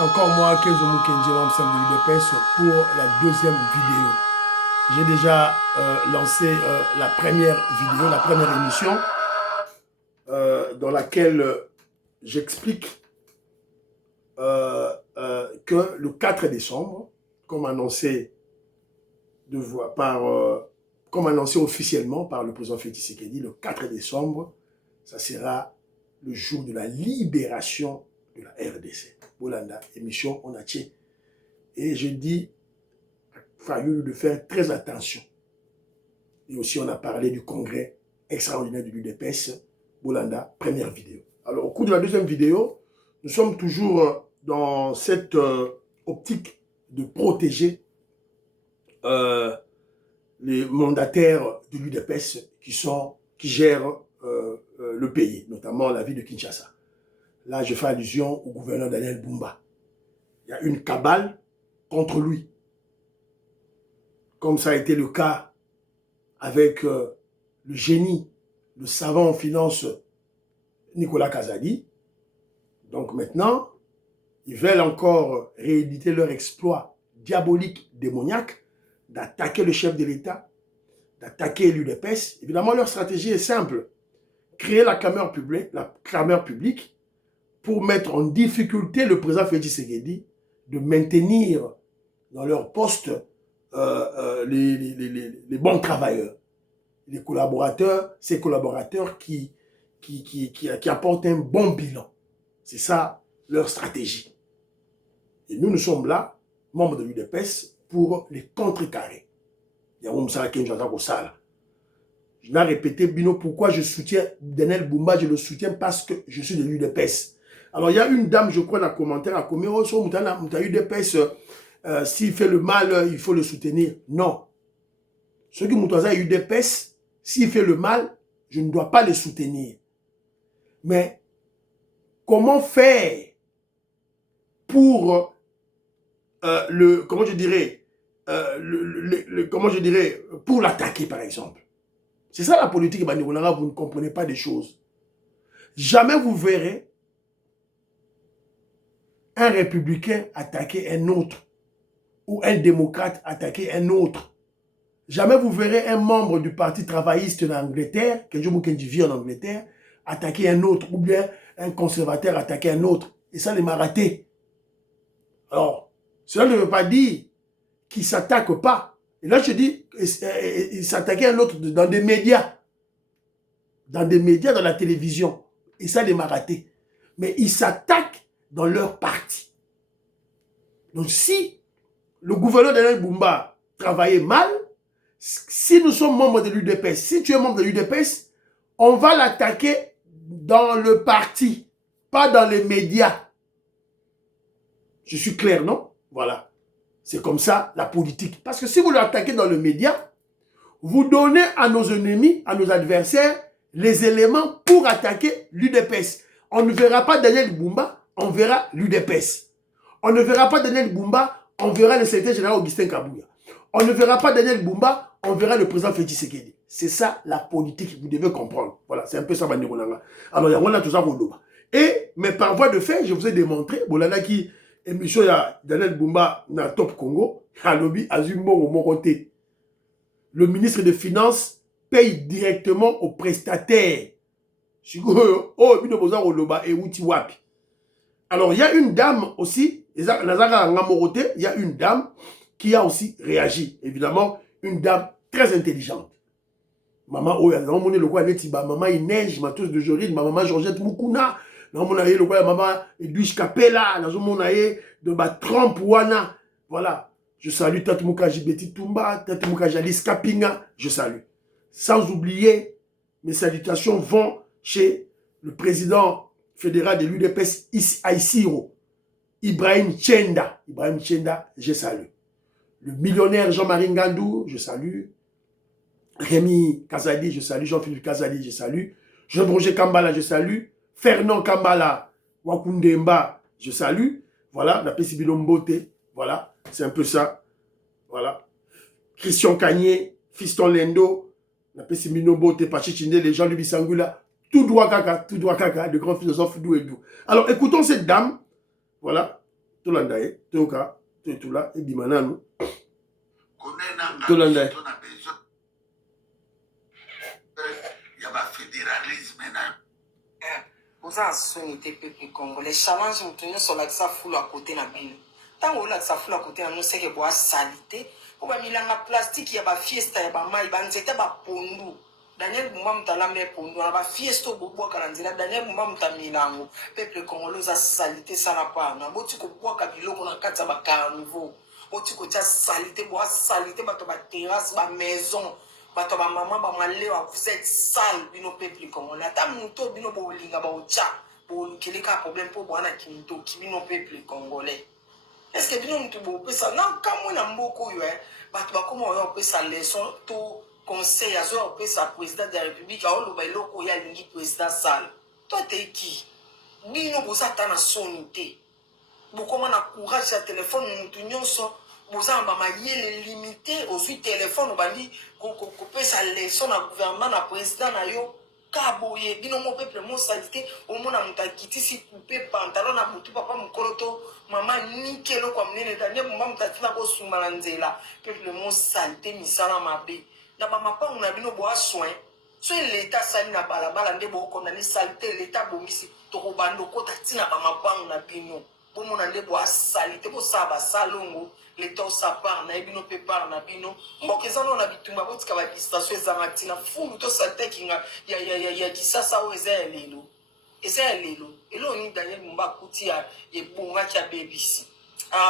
C'est encore moi, Kenzo Mukenji, membre de l'UDPS, pour la deuxième vidéo. J'ai déjà lancé la première vidéo, la première émission, dans laquelle j'explique que le 4 décembre, comme annoncé, comme annoncé officiellement par le président Félix Tshisekedi, le 4 décembre, ça sera le jour de la libération de la RDC. Bolanda, émission, on a tché. Et je dis, il fallu de faire très attention. Et aussi, on a parlé du congrès extraordinaire de l'UDPS, Bolanda, première vidéo. Alors, au cours de la deuxième vidéo, nous sommes toujours dans cette optique de protéger les mandataires de l'UDPS qui gèrent le pays, notamment la ville de Kinshasa. Là, je fais allusion au gouverneur Daniel Bumba. Il y a une cabale contre lui. Comme ça a été le cas avec le génie, le savant en finance Nicolas Kazadi. Donc maintenant, ils veulent encore rééditer leur exploit diabolique, démoniaque, d'attaquer le chef de l'État, d'attaquer l'UDPS. Évidemment, leur stratégie est simple. Créer la clameur publique pour mettre en difficulté le président Félix Tshisekedi de maintenir dans leur poste les bons travailleurs, les collaborateurs, ces collaborateurs qui apportent un bon bilan. C'est ça leur stratégie. Et nous sommes là, membres de l'UDPS, pour les contrecarrer. Je n'ai répété, Bino, pourquoi je soutiens Daniel Bumba, je le soutiens parce que je suis de l'UDPS. Alors, il y a une dame, je crois, dans le commentaire, à combien UDPS, s'il fait le mal, il faut le soutenir. Non. Ceux qui m'ont dit UDPS, s'il fait le mal, je ne dois pas le soutenir. Mais, comment faire pour pour l'attaquer, par exemple? C'est ça la politique, vous ne comprenez pas des choses. Jamais vous verrez un républicain attaquer un autre ou un démocrate attaquer un autre. Jamais vous verrez un membre du parti travailliste en Angleterre, que je vit en Angleterre, attaquer un autre, ou bien un conservateur attaquer un autre. Et ça, les m'a raté. Alors, cela ne veut pas dire qu'ils ne s'attaquent pas. Et là, je dis, ils s'attaquaient un autre dans des médias. Dans des médias, dans la télévision. Et ça, les m'a raté. Mais ils s'attaquent dans leur parti. Donc, si le gouverneur Daniel Bumba travaillait mal, si nous sommes membres de l'UDPS, si tu es membre de l'UDPS, on va l'attaquer dans le parti, pas dans les médias. Je suis clair, non? Voilà. C'est comme ça, la politique. Parce que si vous l'attaquez dans le média, vous donnez à nos ennemis, à nos adversaires, les éléments pour attaquer l'UDPS. On ne verra pas Daniel Bumba, on verra l'UDPS. On ne verra pas Daniel Bumba, on verra le secrétaire général Augustin Kabouya. On ne verra pas Daniel Bumba, on verra le président Félix Tshisekedi. C'est ça la politique, vous devez comprendre. Voilà, c'est un peu ça, Bandironanga. Alors, il y a tout ça. Mais par voie de fait, je vous ai démontré, Bolana qui émission Daniel Bumba dans Top Congo, à lobby Azumbo au Moroté. Le ministre des Finances paye directement aux prestataires. Alors, il y a une dame aussi, il y a une dame qui a aussi réagi. Évidemment, une dame très intelligente. Maman, maman Inège, ma tous de Jorine, maman Georgette Moukouna, maman Edwige Capella, de Trump Wana. Voilà. Je salue Tatmouka Jibeti Tumba, Tatmouka Jalis Kapinga, je salue. Sans oublier, mes salutations vont chez le président fédéral de l'UDPS Aïsiro, Ibrahim Tchenda. Ibrahim Tchenda, je salue. Le millionnaire Jean-Marie Ngandou, je salue. Rémi Kazali, je salue. Jean-Philippe Kazali, je salue. Jean-Roger Kambala, je salue. Fernand Kambala, Wakundemba, je salue. Voilà, la Pessibilo Mbote, voilà, c'est un peu ça. Voilà. Christian Kanye, Fiston Lendo, la Pessibilo Mbote, Pachichinde, les gens du Bissangula, tout droit caca, de grands philosophes d'où et d'où. Alors, écoutons cette dame, voilà, Tolandaye, Toka, Tula, et Bimananu. Tolandaye. Il y a un fédéralisme. Vous avez soigné le peuple congolais. Les challenges nous tenons sur l'accès foule à côté de la ville. Tant que l'accès foule à côté de nous, c'est que bois salité. Pour que milanga plastique, il y a des fiesta, il y a des mailles, il y a des pondu. Daniel Bumba mutala me pondu, il y a des fiesta bobo kalanzila. Daniel Bumba mutala milango. Peuple congolais a salité ça n'a pas. Na boti ko bois kabilo ko na katsa ba carnivore. Boti ko tia salité bois salité ba to ba terrasse ba maison. Bato ba maman ba malewa vous êtes sale bino peuple congolais ata muto bino bo linga ba ocha bo keleka problème pour bwana kinto kibino peuple congolais est-ce que bino muto bo pesa na kamwe na mboko yo bato ba komo yo pesa leçon to conseil azo yo pesa président de la république a oloba eloko ya lingi président sale toi t'es qui bino bo sa na sonité bo koma na courage ya téléphone muto nyonso boza ba mayele limité aux téléphone bandi ko pesa leçon na gouvernement na président na yo kaboye bino mo peuple mo salité au mona mutakiti si coupé pantalon na mutu papa mukoloto mama nikelo kwa mnene danye mama mutatina ko sumala nzela peuple mo salité misala mabe na ba mapangu na bino bo soin so l'état sali na balabala nde bo condamner salité l'état bomisi to ko bando ko tatina ba mapangu na bino bo mona nde bo salité bo saba salongo l'état sa part na ebino pe part na bino mbokezano na bitumba botika ba distraction ezamatina fulu to salité kinga ya kisasa o ezelelo elo ni Daniel Bumba kuti ya ebonga cha BBC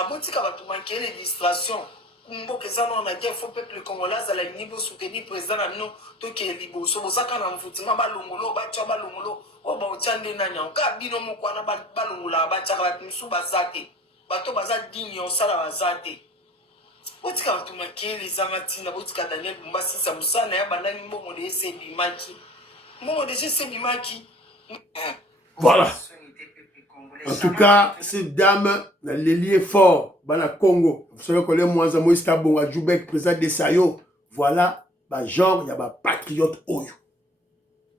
botika batuma kele distraction mbokezano na guerre faut peuple congolais à la niveau soutenir président na bino to ke liboso bosaka na mvutima balongolo bacha balongolo o ba ochande na nyanga bino mokwana balongola bacha ba misu bazate bato baza digne osala bazate botika bato makeli zamatina botika Daniel Bumba sisa musana ya bandani mbongo de sebimaki mbongo de sebimaki voilà. En tout cas, cette dame, les liens forts, dans le Congo, vous savez qu'on est moins à Moïse Kabon, à Djoubek, président de Sayo, voilà, bah, genre, il y a un patriote Oyo.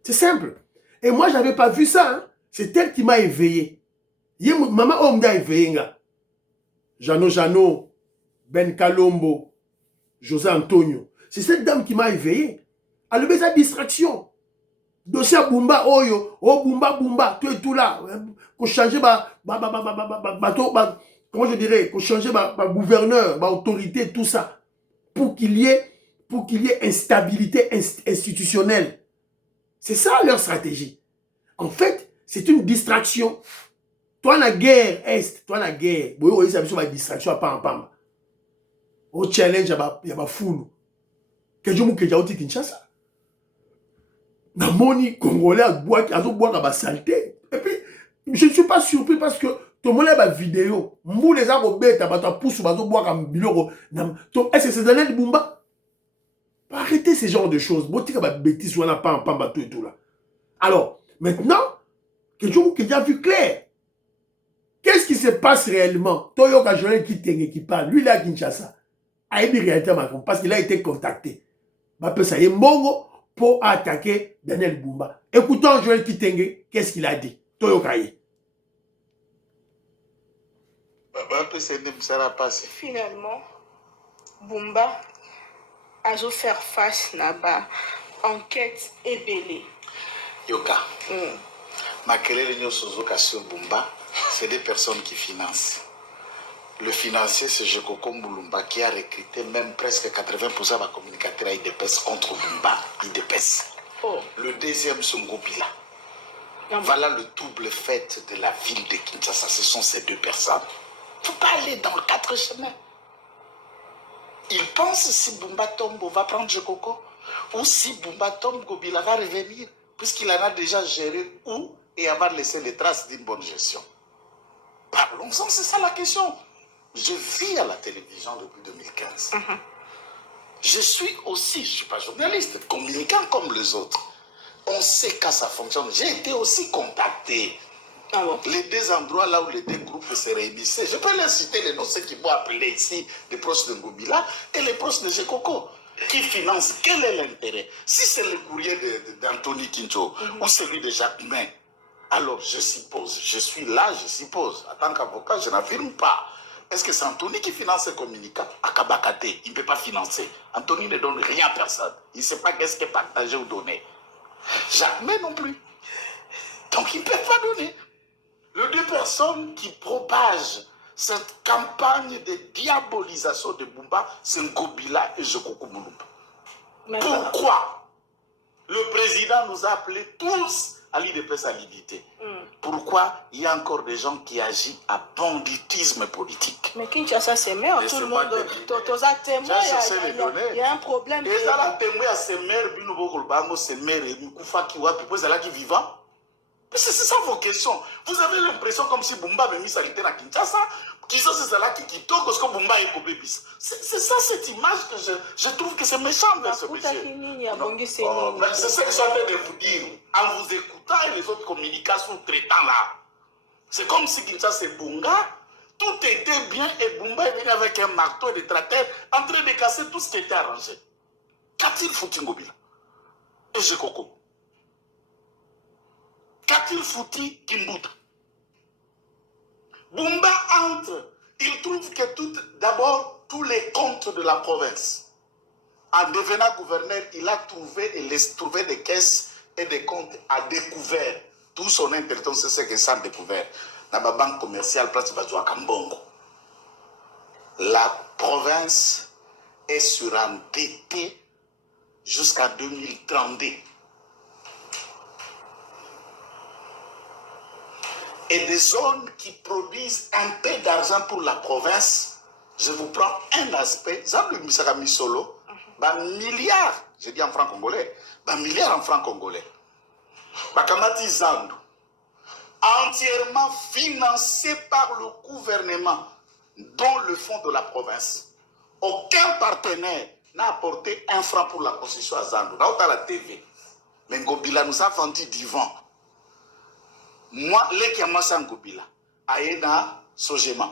C'est simple. Et moi, je n'avais pas vu ça. Hein. C'est elle qui m'a éveillé. Maman Omda éveillé. Jano, Ben Kalombo, José Antonio. C'est cette dame qui m'a éveillé. Elle avait sa distraction. Dossier Bumba Oyo, oh Bumba, tout et tout là. Qu'on change comment je dirais, qu'on change gouverneur, autorité, tout ça. Pour qu'il y ait instabilité institutionnelle. C'est ça leur stratégie. En fait, c'est une distraction. Toi, la guerre est, toi, la guerre, vous voyez, ça une distraction à pam. Au challenge, il y a foule. Que je me dis Kinshasa. Na moni congolais a boire à saleté. Et puis, je ne suis pas surpris parce que tout le monde a une vidéo. Mou les arbres bêtes, à pousse, à boire à biloko. Est-ce que c'est Daniel Bumba? Arrêtez ce genre de choses. Botique à bêtises, on n'a pas un bateau et tout là. Alors, maintenant, que je vous ai déjà vu clair. Qu'est-ce qui se passe réellement? Toyo Kajolet qui parle, lui là à Kinshasa. A une réalité parce qu'il a été contacté. Ça y est, Mongo pour attaquer Daniel Bumba. Écoutons Joël Kitenge, qu'est-ce qu'il a dit? Toyo Kaye. Finalement, Bumba a dû faire face là-bas. Enquête ébélée. Yoka. Makelele Nyosozo Kassio Bumba, c'est des personnes qui financent. Le financier, c'est Jekoko Moulumba qui a recruté même presque 80% de la communicateur à IDPS contre Bumba, IDPS. Oh. Le deuxième, c'est Ngobila. Voilà le double fait de la ville de Kinshasa. Ce sont ces deux personnes. Il ne faut pas aller dans le quatre chemins. Ils pensent si Bumba tombe, on va prendre Jekoko. Ou si Bumba tombe, Ngobila va revenir. Puisqu'il en a déjà géré où et avoir laissé les traces d'une bonne gestion. Parlons-en, c'est ça la question. Je vis à la télévision depuis 2015. Je suis aussi, je ne suis pas journaliste, communicant comme les autres. On sait quand ça fonctionne. J'ai été aussi contacté. Les deux endroits là où les deux groupes se réunissaient. Je peux les citer les noms, ceux qui vont appeler ici les proches de Ngobila et les proches de Jekoko. Qui finance? Quel est l'intérêt? Si c'est le courrier d'Anthony Kincho ou celui de Jacques Main, Alors, je suppose, je suis là, je suppose, en tant qu'avocat, je n'affirme pas. Est-ce que c'est Anthony qui finance ce communicat? Akabakate, il ne peut pas financer. Anthony ne donne rien à personne. Il ne sait pas qu'est-ce qui est partagé ou donné. Jamais non plus. Donc, ils ne peuvent pas donner. Les deux personnes qui propagent cette campagne de diabolisation de Bumba, c'est Ngobila et Jokoko Mulumba. Pourquoi le président nous a appelés tous à l'IDPS à l'unité? Pourquoi il y a encore des gens qui agissent à banditisme politique? Mais Kinshasa, c'est meilleur, tout le monde. Il y a un problème. Et ça, la témoin à ces mères, ces mères, Moufa Kiwa, puis là qui vivant. C'est ça vos questions. Vous avez l'impression comme si Bumba m'a mis salité à Kinshasa, qui sont ces là qui toquent parce que Bumba est cobébis. C'est ça cette image que je trouve que c'est méchant vers ce monsieur. C'est ce que je suis en train de vous dire. En vous écoutant et les autres communications traitant là. C'est comme si Kinshasa c'est Bunga, tout était bien et Bumba est venu avec un marteau et des tracteurs en train de casser tout ce qui était arrangé. Qu'a-t-il foutu Ngobila? Et j'ai Coco. Qu'a-t-il foutu Kimbuta? Bumba entre, il trouve que d'abord tous les comptes de la province. En devenant gouverneur, il a trouvé et laissé trouver des caisses et des comptes à découvert. Tout son intérêt, c'est ce que ça a découvert. Dans la banque commerciale, place de Kambongo. La province est surendettée jusqu'à 2032. Et des zones qui produisent un peu d'argent pour la province, je vous prends un aspect, Zambi Misakami Solo, milliard, je dis en franc congolais, milliard en franc congolais. Bakamati Zandu, entièrement financé par le gouvernement, dont le fonds de la province. Aucun partenaire n'a apporté un franc pour la construction à Zandu. Là, on a la TV. Mais Ngobila nous a vendu du vent. Moi, les qui ont Ngobila, Aïna Sojema.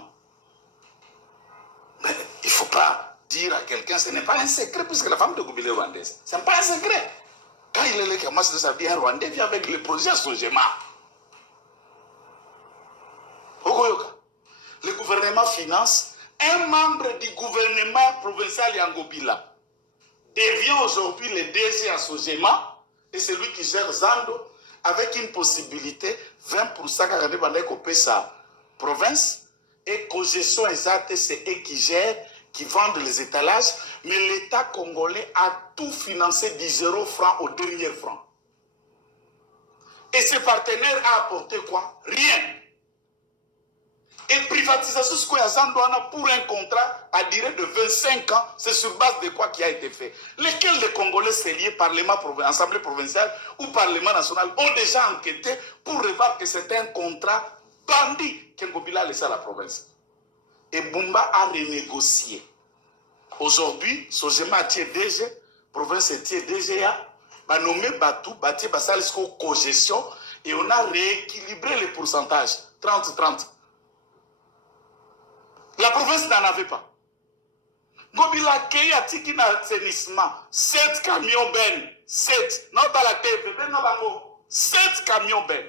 Mais il ne faut pas dire à quelqu'un, ce n'est pas un secret, puisque la femme de Ngobila est rwandaise. Ce n'est pas un secret. Quand il est là qui a commencé à dire un Rwandais vient avec le projet Sojema. Le gouvernement finance, un membre du gouvernement provincial Yangobila devient aujourd'hui le DG à Sojema, et c'est lui qui gère Zando, avec une possibilité 20% quand on est coupé sa province et co-gestion exacte, c'est eux qui gèrent, qui vendent les étalages, mais l'État congolais a tout financé du 0 franc au dernier franc. Et ce partenaire a apporté quoi? Rien. Et privatisation, ce qu'on a pour un contrat à durée de 25 ans, c'est sur base de quoi qui a été fait. Lesquels les Congolais s'alliés, Parlement, Assemblée provinciale ou Parlement national ont déjà enquêté pour revoir que c'est un contrat bandit qu'Ngobila a laissé à la province. Et Bumba a renégocié. Aujourd'hui, Sojema a tiré DG, province a tiré DGA, a nommé Batou, Bati Basalisco co-gestion, et on a rééquilibré les pourcentages, 30-30. La province n'en avait pas. Ngobila Kei a tiki na assainissement, 7 camions ben, 7, non dans la TV, 7 camions ben.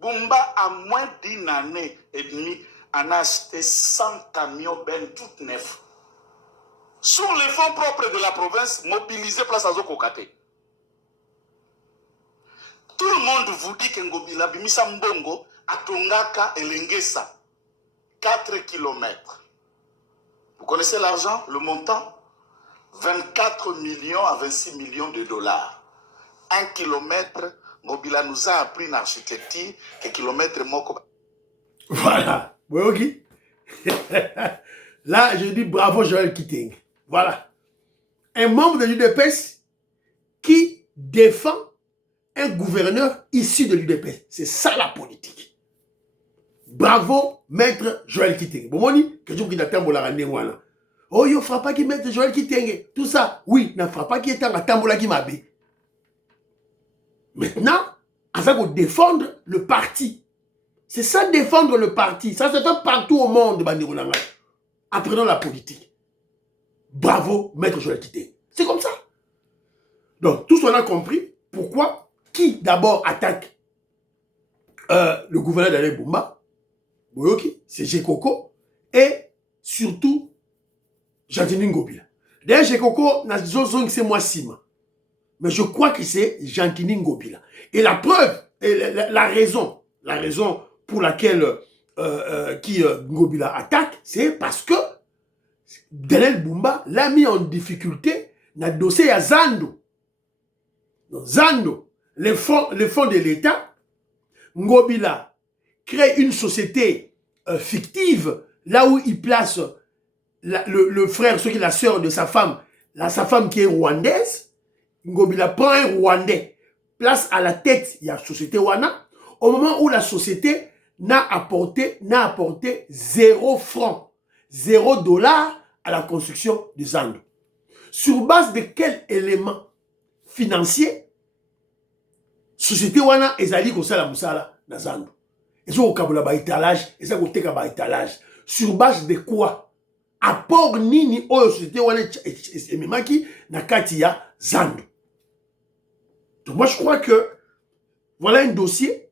Bumba, à moins d'une année et demie, en a acheté 100 camions ben toutes neufs. Sur les fonds propres de la province, mobilisés place à Zokokate. Tout le monde vous dit que Ngobila Bimisa Mbongo a Tongaka et Lengesa. 4 km. Vous connaissez l'argent, le montant? 24 millions à 26 millions de dollars. 1 kilomètre, Ngobila nous a appris une architecture, et kilomètre moko. Voilà. Oui, ok. Là, je dis bravo Joël Kitting. Voilà. Un membre de l'UDPS qui défend un gouverneur issu de l'UDPS. C'est ça la politique. Bravo, maître Joël Kitenge. Bon, on dit que je vous attends pour la rendre. Oh, il ne fera pas qui maître Joël Kitenge. Tout ça, oui, il ne fera pas qui est en tambola qui m'a bé. Maintenant, on va défendre le parti. C'est ça, défendre le parti. Ça se fait partout au monde, Bandirolanga. Apprenons la politique. Bravo, maître Joël Kitenge. C'est comme ça. Donc, tous on a compris pourquoi, qui d'abord attaque le gouverneur Daniel Bumba, Boyoki, c'est Jekoko, et surtout, Jantini Ngobila. D'ailleurs, Jekoko, c'est moi Sima. Mais je crois que c'est Jantini Ngobila. Et la preuve, et la raison pour laquelle Ngobila attaque, c'est parce que Daniel Bumba l'a mis en difficulté dans le dossier à Zando. Donc, Zando, les fonds de l'État, Ngobila crée une société fictive là où il place le frère, ce qui est la sœur de sa femme qui est rwandaise. Ngobila prend un Rwandais, place à la tête, il y a la société Wana, au moment où la société n'a apporté 0 francs, 0 $ à la construction de Zando. Sur base de quel élément financier société Wana ezali kosala musala na Zando? Ezo okabula ba étalage, ezo koteka ba étalage. Sur base de quoi? Apport nini oyo société Wana ememaki na kati ya Zando. Donc moi je crois que voilà un dossier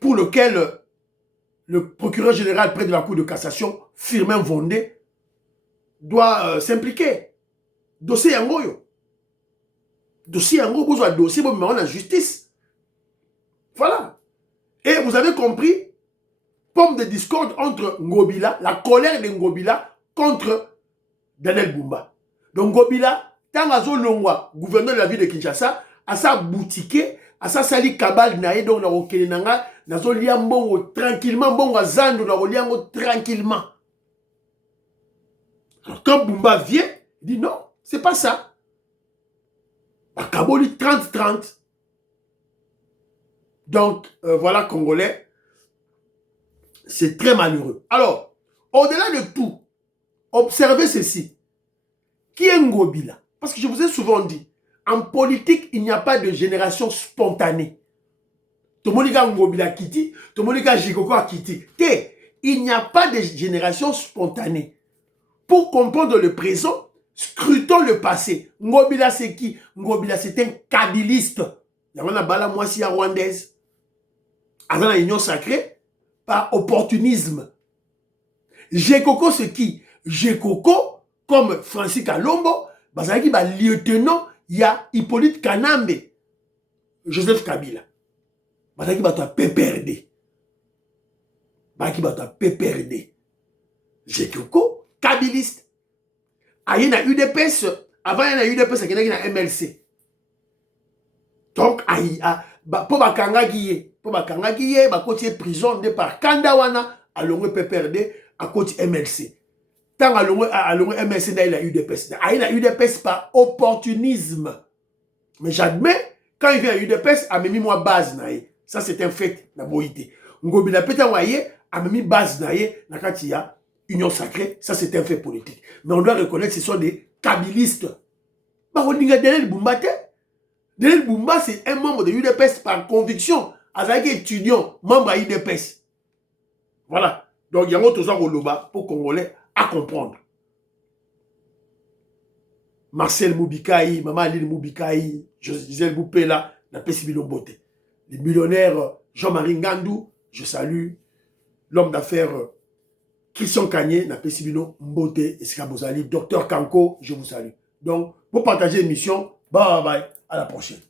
pour lequel le procureur général près de la Cour de cassation, Firmin Vondé, doit s'impliquer. Dossier yangoyo. Dossier yango, vous avez dossier, vous avez la justice. Voilà. Et vous avez compris, pomme de discorde entre Ngobila, la colère de Ngobila contre Daniel Bumba. Donc Ngobila, tant azo longwa, gouverneur de la ville de Kinshasa, à sa boutique, à sa sali kabal nae, donc na okelenanga, nazo liambongo tranquillement, bongo Zando na liambo tranquillement. Alors quand Bumba vient, il dit non, c'est pas ça. Kaboli 30-30. Donc, voilà, Congolais, c'est très malheureux. Alors, au-delà de tout, observez ceci. Qui est Ngobila? Parce que je vous ai souvent dit, en politique, il n'y a pas de génération spontanée. Tout le monde dit Ngobila Kiti, tout le monde dit Jikoko Kiti. Il n'y a pas de génération spontanée. Pour comprendre le présent, scrutons le passé. Ngobila c'est qui? Ngobila c'est un kabiliste. Il y a un bala moisi rwandaise. Avant la union sacrée, par opportunisme. Jekoko c'est qui? Jekoko, comme Francis Kalombo, bazaki ba lieutenant, il y a Hippolyte Kanambe, Joseph Kabila. Bazaki ba to PPRD. Bazaki ba to PPRD. Jekoko, kabiliste. Il y a UDPS, avant il y a UDPS, il y a MLC. Donc, pour bakanga guiye, ba côté prison de par Kandawana, à l'ongwe PPRD, à côté MLC. Tant à l'ongwe MLC, il y a UDPS. Il y a UDPS par opportunisme. Mais j'admets, quand il vient à UDPS, il a mis moi base naïe. Ça, c'est un fait, la boïté. Ngobila peut-être envoyé, a mis base naïe, na katia. Union sacrée, ça c'est un fait politique. Mais on doit reconnaître que ce sont des kabilistes. Daniel Bumba, Daniel Bumba, c'est un membre de l'UDPS par conviction. Avec étudiant, membre de l'UDPS. Voilà. Donc il y a un autre Roloba pour Congolais à comprendre. Marcel Moubikaï, Maman Aline Moubikaï, Gisèle Boupela, la Pessibino Bote. Les millionnaires Jean-Marie Ngandou, je salue. L'homme d'affaires Christian Kanye, na Pessibino Mbote, et Sikabozali, Docteur Kanko, je vous salue. Donc, pour partager l'émission, bye bye, à la prochaine.